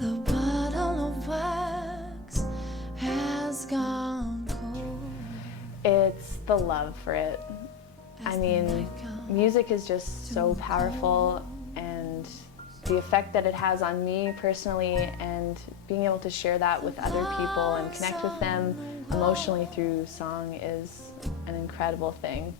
The bottle of wax has gone cold. It's the love for it. I mean, music is just so powerful, and the effect that it has on me personally, and being able to share that with other people and connect with them emotionally through song is an incredible thing.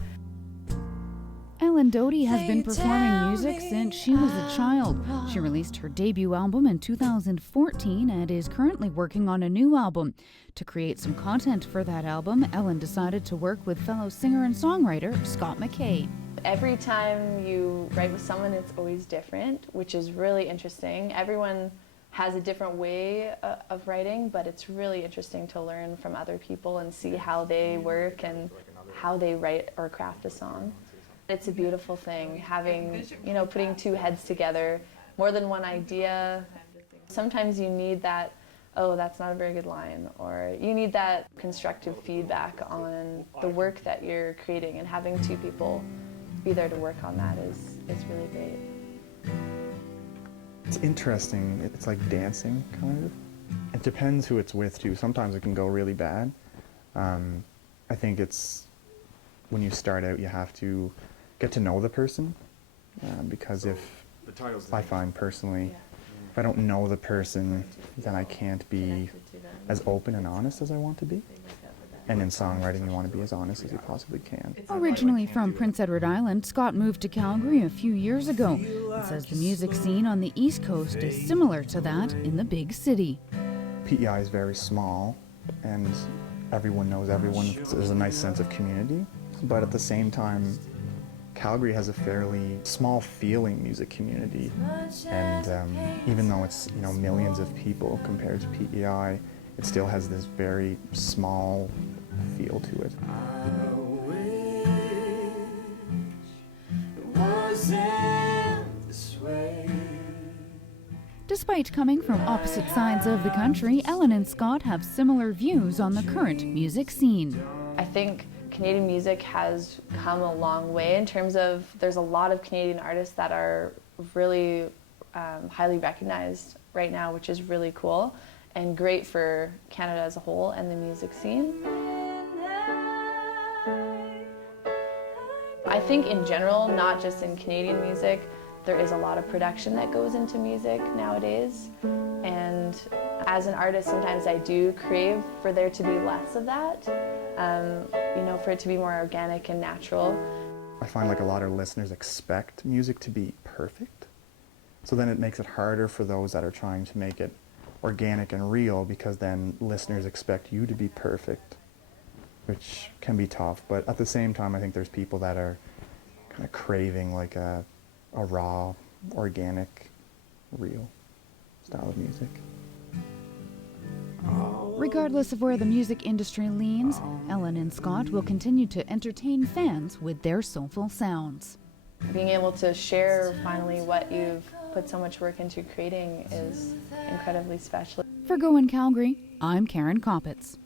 Ellen Doty has been performing music since she was a child. She released her debut album in 2014 and is currently working on a new album. To create some content for that album, Ellen decided to work with fellow singer and songwriter Scott McKay. Every time you write with someone, it's always different, which is really interesting. Everyone has a different way of writing, but it's really interesting to learn from other people and see how they work and how they write or craft a song. It's a beautiful thing, having, putting two heads together, more than one idea. Sometimes you need that, oh, that's not a very good line, or you need that constructive feedback on the work that you're creating, and having two people be there to work on that is really great. It's interesting. It's like dancing, kind of. It depends who it's with, too. Sometimes it can go really bad. I think it's, when you start out, you have to get to know the person, because if I find personally, if I don't know the person, then I can't be as open and honest as I want to be. And in songwriting, you want to be as honest as you possibly can. Originally from Prince Edward Island, Scott moved to Calgary a few years ago and says the music scene on the East Coast is similar to that in the big city. PEI is very small, and everyone knows everyone. So there's a nice sense of community, but at the same time, Calgary has a fairly small feeling music community, and even though it's millions of people compared to PEI, it still has this very small feel to it. Despite coming from opposite sides of the country, Ellen and Scott have similar views on the current music scene. I think Canadian music has come a long way in terms of there's a lot of Canadian artists that are really highly recognized right now, which is really cool and great for Canada as a whole and the music scene. I think in general, not just in Canadian music, there is a lot of production that goes into music nowadays, and as an artist sometimes I do crave for there to be less of that, for it to be more organic and natural. I find like a lot of listeners expect music to be perfect, so then it makes it harder for those that are trying to make it organic and real, because then listeners expect you to be perfect, which can be tough. But at the same time, I think there's people that are kind of craving like a raw, organic, real style of music. Regardless of where the music industry leans, Ellen and Scott will continue to entertain fans with their soulful sounds. Being able to share finally what you've put so much work into creating is incredibly special. For Go in Calgary, I'm Karen Koppitz.